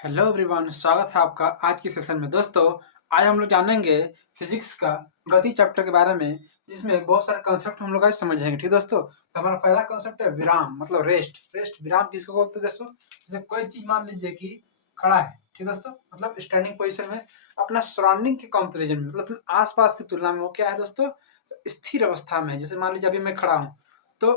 Hello everyone, स्वागत है आपका आज की सेशन में। दोस्तों, आज हम लोग जानेंगे फिजिक्स का गति चैप्टर के बारे में, जिसमें बहुत सारे कंसेप्ट हम लोग आज समझेंगे। ठीक दोस्तों, तो हमारा पहला कंसेप्ट है विराम, मतलब रेस्ट विराम किसको बोलते हैं दोस्तों? जैसे कोई चीज मान लीजिए कि खड़ा है, ठीक दोस्तों, मतलब स्टैंडिंग पोजिशन में अपना सराउंडिंग के कंपेरिजन में, मतलब अपने आसपास की तुलना में वो क्या है दोस्तों? स्थिर अवस्था में। जैसे मान लीजिए अभी मैं खड़ा हूँ, तो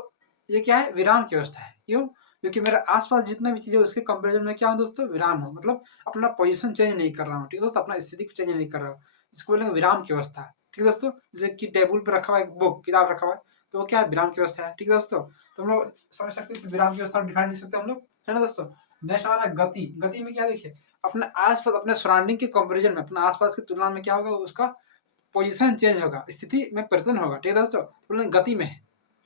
ये क्या है? विराम की अवस्था है। क्यों? क्योंकि मेरे आसपास जितना भी चीज़ है उसके कंपैरिजन में क्या हूँ दोस्तों? विराम हूँ। मतलब अपना पोजीशन चेंज नहीं कर रहा हूँ, ठीक है दोस्तों? अपना स्थिति को चेंज नहीं कर रहा हूँ। इसको बोलेंगे विराम की अवस्था, ठीक है दोस्तों? जैसे कि टेबल पे रखा हुआ एक बुक, किताब रखा हुआ है, तो वो क्या है? विराम की अवस्था है, ठीक है दोस्तों? तो हम लोग समझ सकते हैं कि विराम की अवस्था डिफाइन कर सकते हैं हम लोग, है ना दोस्तों? नेक्स्ट हमारा गति। गति में क्या देखिए, अपने आस-पास, अपने सराउंडिंग के कंपैरिजन में, अपने आस-पास की तुलना में क्या होगा? उसका पोजीशन चेंज होगा, स्थिति में परिवर्तन होगा, ठीक है दोस्तों? तो बोलेंगे गति में है।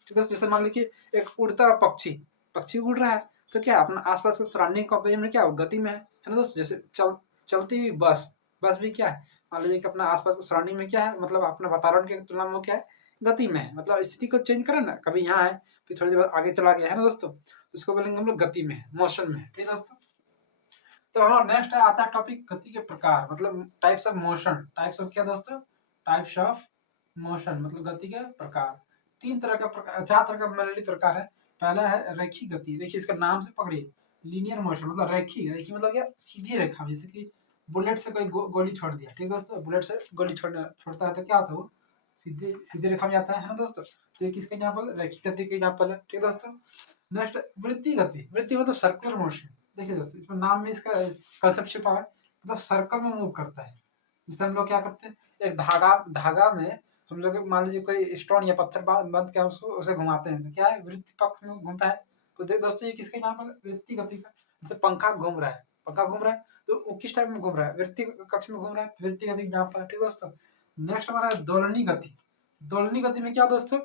ठीक है, जैसे मान लीजिए एक उड़ता हुआ पक्षी, पक्षी उड़ रहा है, तो क्या अपना आसपास के सराउंडिंग कंपेरिजन में क्या हो? गति में है ना दोस्तों? जैसे चलती हुई बस, बस भी क्या है? मान लीजिए कि अपना आसपास के सराउंडिंग में क्या है, मतलब अपने वातावरण के तुलना में वो क्या है? गति में है, मतलब स्थिति को चेंज करे ना, कभी यहाँ है, फिर थोड़ी देर बाद आगे चला गया, है ना दोस्तों? तो इसको बोलेंगे हम लोग गति में है, मोशन में है, ठीक है दोस्तों? तो हमारा नेक्स्ट है, आता है टॉपिक गति के प्रकार, मतलब types of motion. Types of क्या दोस्तों? टाइप्स ऑफ मोशन, मतलब गति के प्रकार। तीन तरह का प्रकार, चार तरह का मेनली प्रकार है। पहला है रेखी गति। देखिए इसका नाम से पकड़िए, लीनियर मोशन, मतलब रेखी। रेखी मतलब क्या? सीधी रेखा। जैसे कि बुलेट से कोई गोली छोड़ दिया, ठीक है दोस्तों? बुलेट से गोली छोड़ता है तो क्या होता है? वो सीधे सीधे रेखा में जाता है ना दोस्तों? तो ये किसका एग्जाम्पल? रेखी गति का एग्जाम्पल है, ठीक है दोस्तों? नेक्स्ट वृत्ति गति। वृत्ति मतलब सर्कुलर मोशन। देखिए दोस्तों, इसमें नाम में इसका कंसेप्ट छिपा है, मतलब सर्कल में मूव करता है। जैसे हम लोग क्या करते हैं, एक धागा धागा में हम लोग मान लीजिए कोई स्टोन या पत्थर बांध के उसको उसे घुमाते हैं, तो क्या है? वृत्ति पक्ष में घूमता है। तो देख दोस्तों, ये किसके नाम पर? वृत्ति गति का। जैसे पंखा घूम रहा है, पंखा घूम रहा है, तो वो किस टाइप में घूम रहा है? वृत्ति कक्ष में घूम रहा है, वृत्ति गति नाम पर, ठीक है दोस्तों? नेक्स्ट हमारा है दोलनी गति। दोलनी गति में क्या दोस्तों?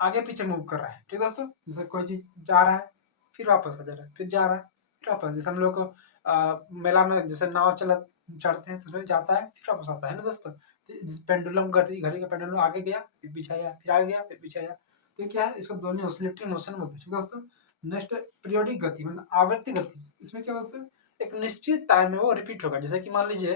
आगे पीछे मूव कर रहा है, ठीक है दोस्तों? जैसे कोई चीज जा रहा है, फिर वापस आ जा रहा है, फिर जा रहा है, फिर वापस। जैसे हम लोग को मेला में जैसे नाव चला चढ़ते हैं, तो उसमें जाता है फिर वापस आता है ना दोस्तों? तो पेंडुलम घड़ी घड़ी का पेंडुलम आगे गया फिर पीछे आया, फिर आगे गया फिर पीछे आया, तो ये क्या है? इसको दोनों ऑसिलेटरी मोशन बोलते हैं, ठीक है दोस्तों? नेक्स्ट पीरियोडिक गति, मतलब आवर्ती गति। इसमें क्या दोस्तों? एक निश्चित टाइम में वो रिपीट होगा। जैसे कि मान लीजिए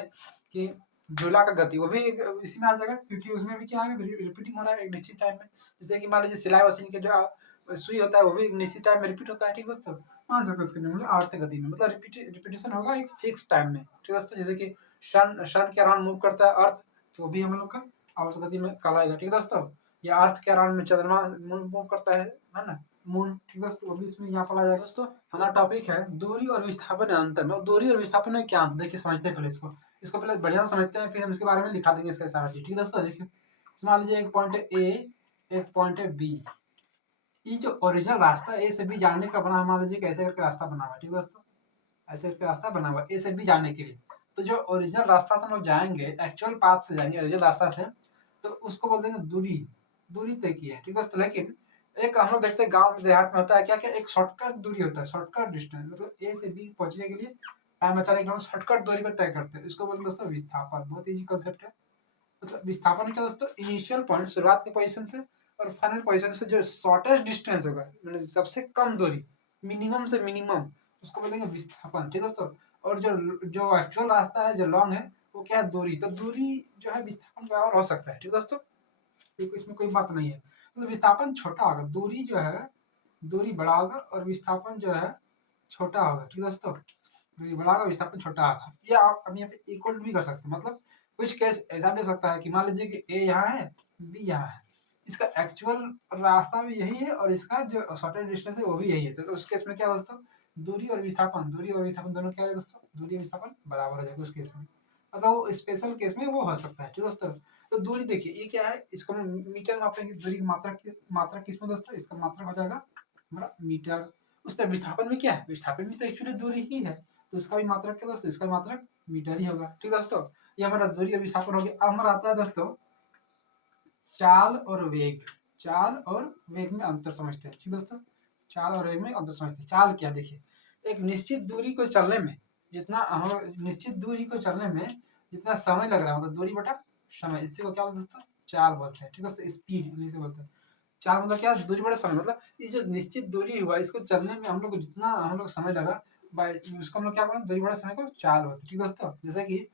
कि झूला का गति, वो भी इसी में आ जाएगा, क्योंकि उसमें भी क्या है? रिपीटिंग हो रहा है एक निश्चित टाइम में। जैसे कि मान लीजिए सिलाई मशीन के जो सुई होता है, वो भी एक निश्चित टाइम में रिपीट होता है, ठीक है दोस्तों? मान सकते हो इसके नियम आवर्त गति में, मतलब रिपीटेशन होगा एक फिक्स टाइम में, ठीक है दोस्तों? जैसे कि सन सन के अराउंड मूव करता है अर्थ, तो वो भी हम लोग का आवर्त गति में कहलाएगा, ठीक है दोस्तों? या अर्थ के अराउंड में चंद्रमा मूव करता है ना, मून, ठीक है दोस्तों? वो भी इसमें यहाँ पर आ जाएगा। दोस्तों, हमारा टॉपिक है दूरी और विस्थापन अंतर में। दूरी और विस्थापन में क्या अंतर? देखिए समझते हैं पहले इसको, पहले बढ़िया से समझते हैं, फिर हम इसके बारे में लिखा देंगे इसका सारा चीज, ठीक है दोस्तों? देखिए मान लीजिए एक पॉइंट है ए, एक पॉइंट है बी। ये जो ओरिजिनल रास्ता ए से बी जाने का बना, मान लीजिए कैसे करके रास्ता बना हुआ है, ठीक है दोस्तों? ऐसे करके रास्ता बना हुआ ए से बी जाने के लिए। तो जो ओरिजिनल रास्ता से हम लोग जाएंगे, एक्चुअल पाथ से जाएंगे ओरिजिनल रास्ता से, तो उसको बोल देंगे दूरी। दूरी तय की है, ठीक है दोस्तों? लेकिन एक हम लोग देखते हैं गांव देहात में होता है क्या क्या, एक शॉर्टकट दूरी होता है, शॉर्टकट डिस्टेंस, मतलब ए से बी पहुंचने के लिए टाइम बचाने के लिए शॉर्टकट दूरी को तय करते हैं। इसको बोलते हैं दोस्तों विस्थापन। बहुत इजी कंसेप्ट है। मतलब विस्थापन क्या दोस्तों? इनिशियल पॉइंट, शुरुआत के पोजीशन से और फाइनल पोजीशन से जो शॉर्टेस्ट डिस्टेंस होगा, मतलब सबसे कम दूरी, मिनिमम से मिनिमम, उसको बोलेंगे विस्थापन, ठीक है दोस्तों? और जो जो एक्चुअल रास्ता है, जो लॉन्ग है, वो क्या है? दूरी। तो दूरी जो है विस्थापन के बराबर हो सकता है, ठीक है दोस्तों? इसमें कोई बात नहीं है। तो विस्थापन छोटा होगा, दूरी जो है, दूरी बड़ा होगा और विस्थापन जो है छोटा होगा, ठीक है दोस्तों? दूरी बड़ा होगा, विस्थापन छोटा होगा। ये आप अब यहाँ पे इक्वल भी कर सकते हैं। मतलब कुछ केस ऐसा भी हो सकता है कि मान लीजिए कि ए यहाँ है, बी यहाँ है, इसका एक्चुअल रास्ता भी यही है और इसका जो शॉर्टेस्ट डिस्टेंस है वो भी यही है, तो उस केस में क्या दोस्तों? दूरी और विस्थापन दोनों क्या है दोस्तों? दूरी और विस्थापन बराबर हो जाएगा उस केस में। मतलब वो स्पेशल केस में वो हो सकता है, ठीक है दोस्तों? तो दूरी देखिए, ये क्या है? इसको हम मीटर में मापेंगे। दूरी की मात्रा किस में दोस्तों? इसका मात्रा हो जाएगा हमारा मीटर। उस तरह विस्थापन में क्या है? विस्थापन में तो एक्चुअली दूरी ही है, तो इसका भी मात्रक क्या दोस्तों? इसका मात्रक मीटर ही होगा, ठीक है दोस्तों? ये हमारा दूरी और विस्थापन हो गया। अब हमारा आता है दोस्तों चाल और वेग। चाल और वेग में अंतर समझते हैं, ठीक दोस्तों? चाल और वेग में अंतर समझते हैं। चाल क्या? देखिए, एक निश्चित दूरी को चलने में जितना हम निश्चित दूरी को चलने में जितना समय लग रहा है, मतलब दूरी बटा समय, इसी को क्या बोलते हैं दोस्तों? चाल बोलते हैं, ठीक है? स्पीड इंग्लिश में बोलते हैं। चाल मतलब क्या? दूरी बटा समय, मतलब ये जो निश्चित दूरी हुआ, इसको चलने में हम लोग को जितना हम लोग समय लगा, बाय उसको हम लोग क्या बोलेंगे, दूरी बटा समय को चाल होती है। ठीक दोस्तों, जैसे कि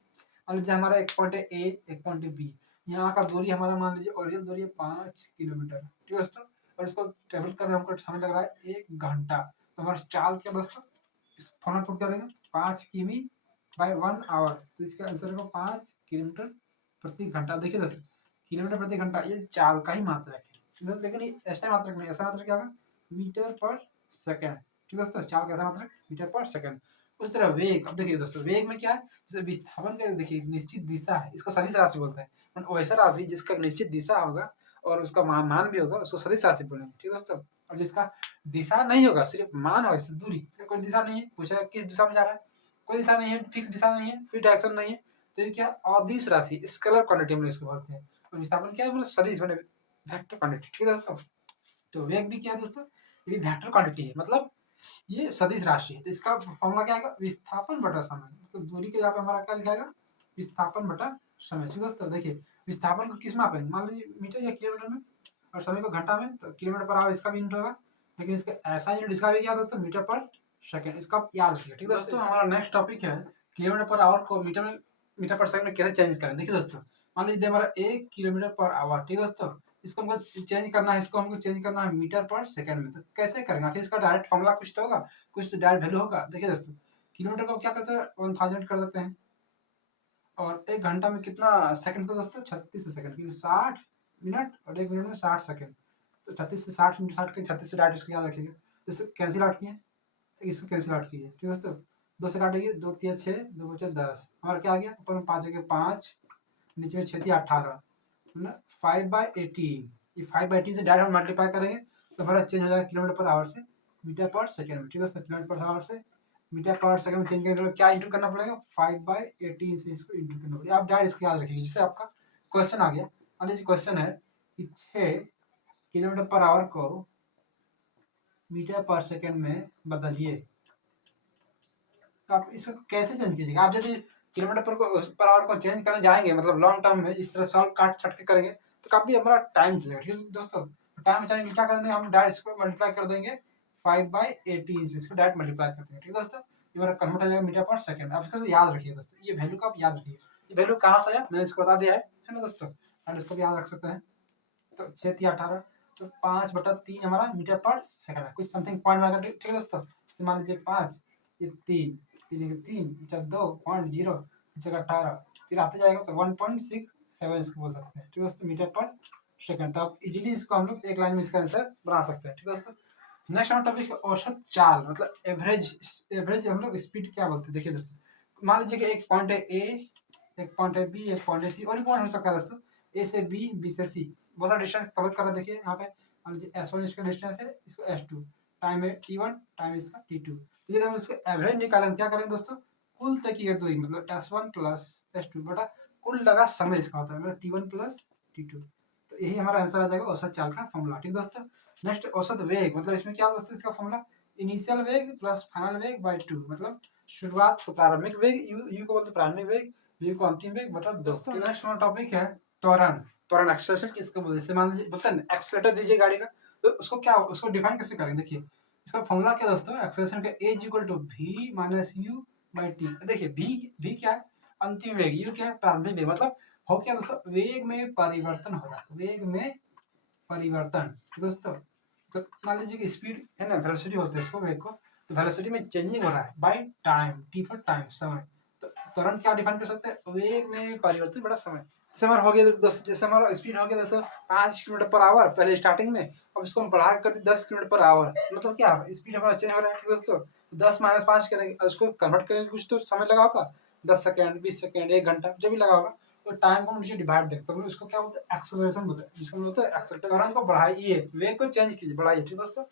मान लीजिए हमारा एक पॉइंट है ए, एक पॉइंट है बी, यहाँ का दूरी हमारा मान लीजिए ओरिजिनल दूरी है 5 किलोमीटर। ठीक दोस्तों, और इसको ट्रेवल करने हमको समय लग रहा है 1 घंटा। तो हमारा चाल क्या दोस्तों, इस फॉर्मूला पुट करेंगे 5 किमी बाय 1 आवर, तो इसका आंसर होगा 5 किलोमीटर प्रति घंटा। देखिए दोस्तों, किलोमीटर प्रति घंटा ये चाल का ही मात्रक है, लेकिन ये ऐसा मात्रक नहीं, ऐसा मात्रक क्या होगा, मीटर पर सेकेंड। ठीक दोस्तों, चाल कैसा मात्रक, मीटर पर सेकेंड। उस तरह वेग, अब देखिए दोस्तों, वेग में क्या है, जैसे विस्थापन का देखिए निश्चित दिशा है, इसको सदिश राशि बोलते हैं। वैसा राशि जिसका निश्चित दिशा होगा और उसका मान भी होगा, उसको सदिश राशि बोलेंगे। ठीक दोस्तों, और जिसका दिशा नहीं होगा, सिर्फ मान होगा, जैसे दूरी, कोई दिशा नहीं है, पूछा किस दिशा में जा रहा है, कोई दिशा नहीं है, फिक्स दिशा नहीं है, फिर डायरेक्शन नहीं है, तो ये क्या, अदिश राशि, स्केलर क्वांटिटी में इसको बोलते हैं। और विस्थापन क्या है, मतलब सदिश मैंने वेक्टर क्वांटिटी। ठीक है दोस्तों, तो वेग भी क्या है दोस्तों, ये वेक्टर क्वांटिटी है, मतलब ये सदिश राशि है। तो इसका फॉर्मूला क्या आएगा, विस्थापन बटा समय, मतलब दूरी के यहाँ पे हमारा क्या लिखाएगा, विस्थापन बटा समय। ठीक दोस्तों, देखिए विस्थापन को किस में मापेंगे, मान लीजिए मीटर या किलोमीटर में, और समय को घंटा में, तो किलोमीटर पर आवर इसका भी यूनिट होगा, लेकिन इसका ऐसा यूनिट इसका भी क्या दोस्तों, मीटर पर सेकंड, इसका आप याद रखिए। ठीक दोस्तों, हमारा नेक्स्ट टॉपिक है किलोमीटर पर आवर को मीटर पर सेकंड में कैसे चेंज करें। देखिए दोस्तों, मान लीजिए हमारा 1 किलोमीटर पर आवर। ठीक दोस्तों, इसको हमको चेंज करना है, इसको हमको चेंज करना है मीटर पर सेकंड में, तो कैसे करेंगे, आखिर इसका डायरेक्ट फॉर्मूला कुछ तो होगा, कुछ तो डायरेक्ट वैल्यू होगा। देखिए दोस्तों, किलोमीटर को क्या करते हैं, 1000 कर देते हैं, और 1 घंटा में कितना सेकंड, तो दोस्तों 36 सेकंड, क्योंकि 60 मिनट और 1 मिनट में 60 सेकंड, तो 36 से 60 मिनट, 60 के 36 से डायरेक्ट इसको याद रखिएगा। जैसे कैंसिल आउट किए, इसको कैंसिल आउट कीजिए। ठीक दोस्तों, 2 से काटेंगे, 2 3 6, 2 बचे 10, हमारा क्या आ गया, ऊपर में 5 नीचे में 6 3 18, मतलब 5/18। ये 5/18 से डायरेक्ट हम मल्टीप्लाई करेंगे, तो हमारा चेंज हो जाएगा किलोमीटर पर आवर से मीटर पर सेकेंड में। ठीक है, किलोमीटर पर आवर से मीटर पर सेकेंड में चेंज करने के लिए क्या इंटू करना पड़ेगा, 5/18 से इसको इंटू करना पड़ेगा। आप डायरेक्ट इसको याद रखिए, जिससे आपका क्वेश्चन आ गया। मान लीजिए क्वेश्चन है कि 6 किलोमीटर पर आवर को मीटर पर सेकेंड में बदलिए, तो आप इसको कैसे चेंज कीजिएगा। आप यदि किलोमीटर पर आवर को चेंज करने जाएंगे, मतलब लॉन्ग टर्म में इस तरह सॉल्व काट छट के करेंगे, तो काफी हमारा टाइम चलेगा। ठीक है दोस्तों, टाइम बचाने के लिए क्या करेंगे, हम डायरेक्ट इसको मल्टीप्लाई कर देंगे 5/18 से, इसको डायरेक्ट मल्टीप्लाई कर देंगे। ठीक है दोस्तों, ये हमारा कन्वर्ट हो जाएगा मीटर पर सेकंड। आप इसको याद रखिए दोस्तों, ये वैल्यू का आप याद रखिए, ये वैल्यू कहाँ से आया, मैंने इसको बता दिया है ना दोस्तों, और इसको भी याद रख सकते हैं। तो 6 3 18, तो 5/3 हमारा मीटर पर सेकंड है, कुछ समथिंग पॉइंट में। ठीक है दोस्तों, मान लीजिए 5, ये 3, 3 2.0, 18, फिर आते जाएगा तो 1.67 इसको बोल सकते हैं। ठीक है दोस्तों, मीटर पर सेकंड। तो आप इजीली इसको हम लोग एक लाइन में इसका आंसर बना सकते हैं। ठीक है दोस्तों, नेक्स्ट हमारा टॉपिक औसत चाल, मतलब एवरेज। एवरेज हम लोग स्पीड क्या बोलते हैं। देखिए दोस्तों, मान लीजिए कि एक पॉइंट है ए, एक पॉइंट है बी, एक पॉइंट है सी, और भी पॉइंट हो सकता है दोस्तों, ए से बी, बी से सी, बहुत सारा डिस्टेंस कवर कर रहा है। देखिए यहाँ पे मान लीजिए S1 इसका डिस्टेंस है, इसको S2, टाइम है T1, टाइम इसका T2। तो यदि हम इसको एवरेज निकालें, क्या करें दोस्तों, कुल तक की दूरी, मतलब S1 प्लस S2 बटा कुल लगा समय इसका होता है, मतलब T1 प्लस T2। तो यही हमारा आंसर आ जाएगा औसत चाल का फॉर्मूला। ठीक दोस्तों, नेक्स्ट औसत वेग, मतलब इसमें क्या दोस्तों, इसका फॉर्मूला इनिशियल वेग प्लस फाइनल वेग बाय 2, मतलब शुरुआत को प्रारंभिक वेग, यू को बोलते हैं प्रारंभिक वेग, v को अंतिम वेग बटा 2। दोस्तों नेक्स्ट हमारा टॉपिक है त्वरण। त्वरण एक्सेलरेशन किसको बोलते हैं, जैसे मान लीजिए बोलते हैं ना एक्सेलरेटर दीजिए गाड़ी का, तो उसको क्या, उसको डिफाइन कैसे करेंगे। देखिए इसका फॉर्मूला क्या दोस्तों, एक्सेलरेशन का a equal to v minus u by t. देखिए v क्या है, अंतिम वेग, u क्या है, प्रारंभिक वेग, मतलब हो क्या दोस्तों, वेग में परिवर्तन हो रहा है, वेग में परिवर्तन। दोस्तों, तो मान लीजिए कि स्पीड है ना, वेलोसिटी बोलते हैं इसको वेग को, तो वेलोसिटी में चेंजिंग हो रहा है by time, T for time, समय। तो तुरंत क्या डिफाइन कर सकते हैं, वेग में परिवर्तन बड़ा समय। जैसे हमारा हो गया दोस्तों, जैसे हमारा स्पीड हो गया दोस्तों 5 किलोमीटर पर आवर पहले स्टार्टिंग में, अब इसको हम बढ़ा कर 10 किलोमीटर पर आवर, मतलब क्या स्पीड हमारा चेंज हो रहा है। दोस्तों 10 - 5 करेंगे, उसको कन्वर्ट करेंगे, कुछ तो समय लगा होगा, 10 सेकंड, 20 सेकंड, 1 घंटा, जो भी लगा होगा, तो टाइम को हम नीचे डिवाइड देखते हैं, तो उसको क्या बोलते हैं, एक्सेलरेशन बोलते हैं, जिसको बोलते हैं एक्सेलरेशन को बढ़ाइए, वेग को चेंज कीजिए, बढ़ाइए। ठीक दोस्तों,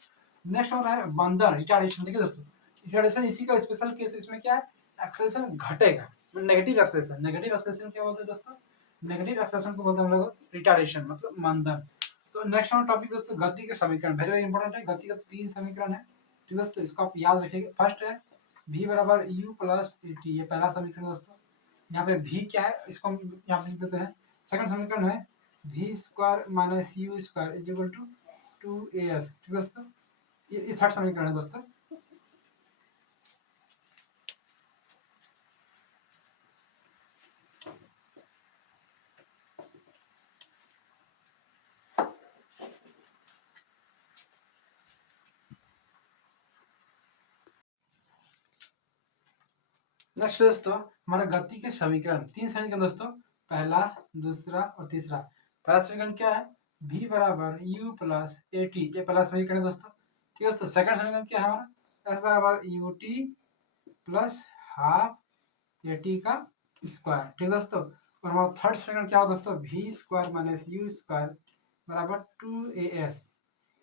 नेक्स्ट हो रहा है मंदन, रिटार्डेशन। देखिए दोस्तों, रिटार्डेशन इसी का स्पेशल केस, इसमें क्या है, एक्सेलरेशन घटेगा, नेगेटिव एक्सेलरेशन। नेगेटिव एक्सेलरेशन क्या बोलते हैं दोस्तों, नेगेटिव एक्सेलरेशन को बोलते हैं हम लोग रिटार्डेशन, मतलब मंदन। तो नेक्स्ट हमारा टॉपिक दोस्तों गति के समीकरण, वेरी वेरी इंपॉर्टेंट है। गति का 3 समीकरण है। ठीक दोस्तों, इसको आप याद रखिएगा। फर्स्ट है v बराबर u प्लस टी, ये पहला समीकरण दोस्तों। यहाँ पे v क्या है, इसको हम यहाँ पे लिख देते हैं। सेकंड समीकरण है v square minus u square is equal to 2as। ठीक दोस्तों, ये थर्ड समीकरण है दोस्तों। नेक्स्ट दोस्तों हमारा गति के समीकरण, 3 समीकरण दोस्तों, पहला, दूसरा और तीसरा। पहला समीकरण क्या है, v बराबर u प्लस ए टी, ये पहला समीकरण है दोस्तों। ठीक है दोस्तों, सेकंड समीकरण क्या है हमारा, s बराबर U T plus half A T का स्क्वायर। ठीक है दोस्तों, और हमारा थर्ड समीकरण क्या होगा दोस्तों, v square minus you square बराबर 2as।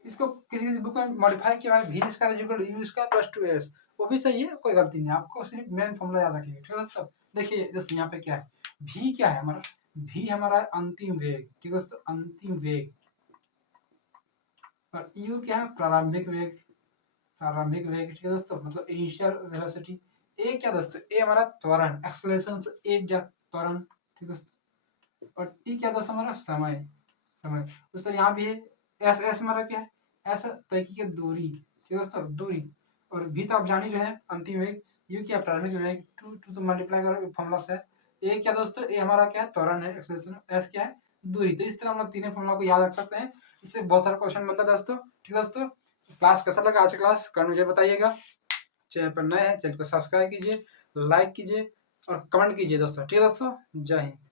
इसको किसी किसी बुक में मॉडिफाई किया है, v square is equal to U square plus 2as। वो भी सही है, कोई गलती नहीं है, आपको सिर्फ मेन फॉर्मूला याद रखिएगा। ठीक है दोस्तों, देखिए दोस्तों यहाँ पे क्या है, v क्या है हमारा, v हमारा अंतिम वेग। ठीक है दोस्तों, अंतिम वेग, और u क्या है, प्रारंभिक वेग, प्रारंभिक वेग। ठीक है दोस्तों, मतलब इनिशियल वेलोसिटी। a क्या दोस्तों, a हमारा त्वरण, एक्सेलरेशन, a त्वरण। ठीक है दोस्तों, और t क्या दोस्तों, हमारा समय, समय। दोस्तों यहाँ भी है एस, एस हमारा क्या है, एस तय की दूरी। ठीक है दोस्तों, दूरी, और भी तो आप जान ही रहे हैं, अंतिम वेग, यू क्या प्रारंभिक वेग, टू टू तो मल्टीप्लाई करो फॉर्मूला से। ए क्या दोस्तों, ए हमारा क्या है, त्वरण है, एक्सेलरेशन, एस क्या है, दूरी। तो इस तरह हम लोग तीनों फॉर्मूला को याद रख सकते हैं, इससे बहुत सारा क्वेश्चन बनता है दोस्तों। ठीक है दोस्तों, क्लास कैसा लगा आज का क्लास, कमेंट मुझे बताइएगा। चैनल पर नए हैं, चैनल को सब्सक्राइब कीजिए, लाइक कीजिए और कमेंट कीजिए दोस्तों। ठीक है दोस्तों, जय हिंद।